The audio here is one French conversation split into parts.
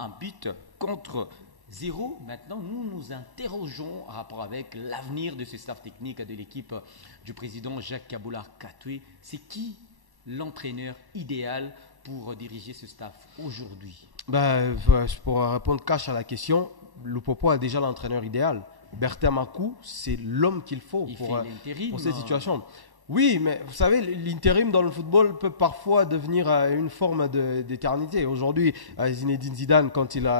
un but contre 0. Maintenant, nous nous interrogeons en rapport avec l'avenir de ce staff technique de l'équipe du président Jacques Kaboula Katoué. C'est qui l'entraîneur idéal pour diriger ce staff aujourd'hui? Pour répondre cash à la question, Lupopo a déjà l'entraîneur idéal. Bertin Makou, c'est l'homme qu'il faut pour cette situation. Oui, mais vous savez, l'intérim dans le football peut parfois devenir une forme d'éternité. Aujourd'hui, Zinedine Zidane, quand il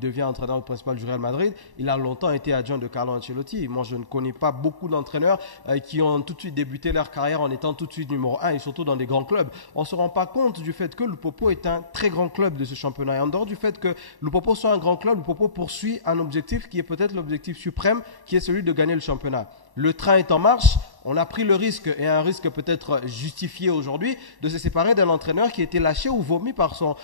devient entraîneur principal du Real Madrid, il a longtemps été adjoint de Carlo Ancelotti. Moi, je ne connais pas beaucoup d'entraîneurs qui ont tout de suite débuté leur carrière en étant tout de suite numéro 1 et surtout dans des grands clubs. On ne se rend pas compte du fait que Lupopo est un très grand club de ce championnat. Et en dehors du fait que Lupopo soit un grand club, Lupopo poursuit un objectif qui est peut-être l'objectif suprême, qui est celui de gagner le championnat. Le train est en marche. On a pris le risque, et un risque peut-être justifié aujourd'hui, de se séparer d'un entraîneur qui était lâché ou vomi par son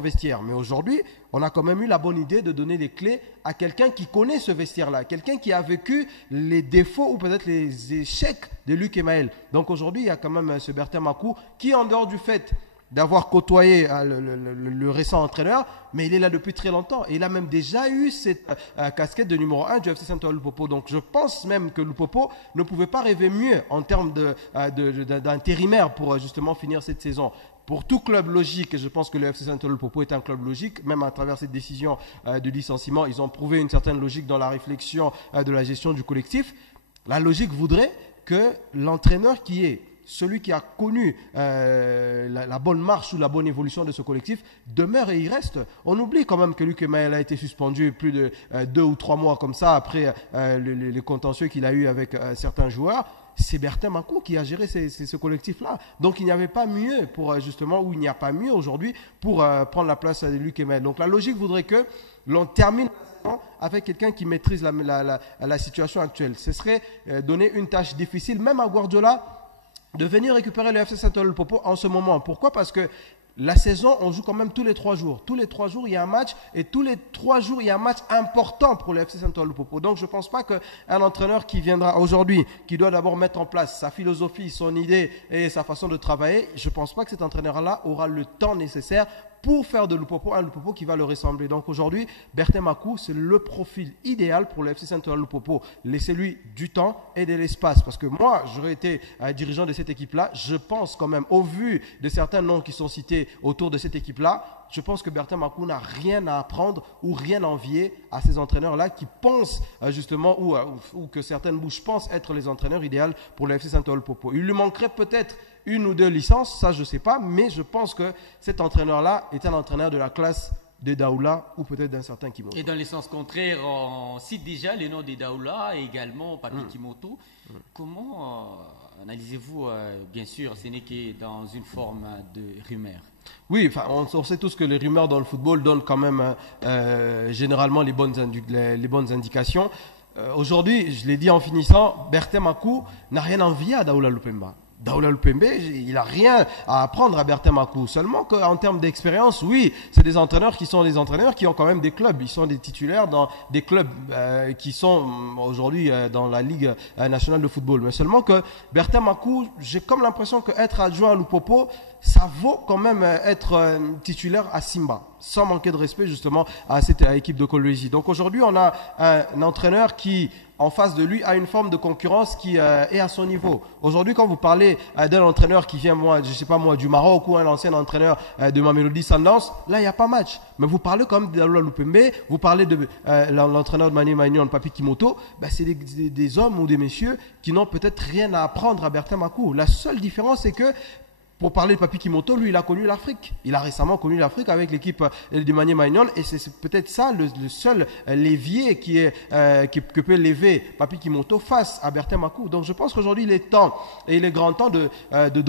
vestiaire. Mais aujourd'hui, on a quand même eu la bonne idée de donner les clés à quelqu'un qui connaît ce vestiaire-là, quelqu'un qui a vécu les défauts ou peut-être les échecs de Luc Emaël. Donc aujourd'hui, il y a quand même ce Bertin Makou qui, en dehors du fait d'avoir côtoyé le récent entraîneur, mais il est là depuis très longtemps. Et il a même déjà eu cette casquette de numéro 1 du FC Saint-Ouen Lupopo. Donc je pense même que Lupopo ne pouvait pas rêver mieux en termes d'intérimaire pour justement finir cette saison. Pour tout club logique, et je pense que le FC Saint-Ouen Lupopo est un club logique, même à travers cette décision de licenciement, ils ont prouvé une certaine logique dans la réflexion de la gestion du collectif. La logique voudrait que l'entraîneur qui est celui qui a connu la bonne marche ou la bonne évolution de ce collectif demeure et y reste. On oublie quand même que Luc Emaël a été suspendu plus de 2 ou 3 mois comme ça après les contentieux qu'il a eu avec certains joueurs. C'est Bertin Makou qui a géré ce collectif-là. Donc il n'y avait pas mieux pour justement, ou il n'y a pas mieux aujourd'hui pour prendre la place de Luc Emaël. Donc la logique voudrait que l'on termine avec quelqu'un qui maîtrise la situation actuelle. Ce serait donner une tâche difficile, même à Guardiola, de venir récupérer le FC Saint-Ouen Lupopo en ce moment. Pourquoi? Parce que la saison, on joue quand même tous les 3 jours. Tous les 3 jours, il y a un match. Et tous les 3 jours, il y a un match important pour le FC Saint-Ouen Lupopo. Donc, je ne pense pas qu'un entraîneur qui viendra aujourd'hui, qui doit d'abord mettre en place sa philosophie, son idée et sa façon de travailler, je ne pense pas que cet entraîneur-là aura le temps nécessaire pour faire de Lupopo un Lupopo qui va le ressembler. Donc aujourd'hui, Bertin Makou, c'est le profil idéal pour le FC Saint-Ouen Lupopo. Laissez-lui du temps et de l'espace. Parce que moi, j'aurais été dirigeant de cette équipe-là. Je pense quand même, au vu de certains noms qui sont cités autour de cette équipe-là, je pense que Bertin Makou n'a rien à apprendre ou rien à envier à ces entraîneurs-là qui pensent justement, ou que certaines bouches pensent être les entraîneurs idéaux pour le FC Saint-Ouen Lupopo. Il lui manquerait peut-être 1 ou 2 licences, ça je ne sais pas, mais je pense que cet entraîneur-là est un entraîneur de la classe de Daoula ou peut-être d'un certain Kimoto. Et dans le sens contraire, on cite déjà les noms de Daoula et également Papi Kimoto. Comment analysez-vous, bien sûr, ce n'est que dans une forme de rumeur? Oui, on sait tous que les rumeurs dans le football donnent quand même généralement les bonnes indications. Aujourd'hui, je l'ai dit en finissant, Bertin Makou n'a rien envié à Daoula Lupemba. Daoula Lupembe, il n'a rien à apprendre à Bertin Makou. Seulement qu'en termes d'expérience, oui, c'est des entraîneurs qui ont quand même des clubs. Ils sont des titulaires dans des clubs qui sont aujourd'hui dans la Ligue nationale de football. Mais seulement que Bertin Makou, j'ai comme l'impression qu'être adjoint à Lupopo, ça vaut quand même être titulaire à Simba, sans manquer de respect justement à cette équipe de Kolwezi. Donc aujourd'hui, on a un entraîneur qui, en face de lui, a une forme de concurrence qui est à son niveau. Aujourd'hui, quand vous parlez d'un entraîneur qui vient, du Maroc ou un ancien entraîneur de Mamelodi Sundowns, là, il n'y a pas match. Mais vous parlez comme de Daoula Lupembe, vous parlez de l'entraîneur de Mani Maignan, Papi Kimoto, c'est des hommes ou des messieurs qui n'ont peut-être rien à apprendre à Bertin Makou. La seule différence, c'est que pour parler de Papi Kimoto, lui, il a connu l'Afrique. Il a récemment connu l'Afrique avec l'équipe de Mani Maignan. Et c'est peut-être ça le seul levier que peut lever Papi Kimoto face à Bertin Makou. Donc je pense qu'aujourd'hui, il est temps et il est grand temps de donner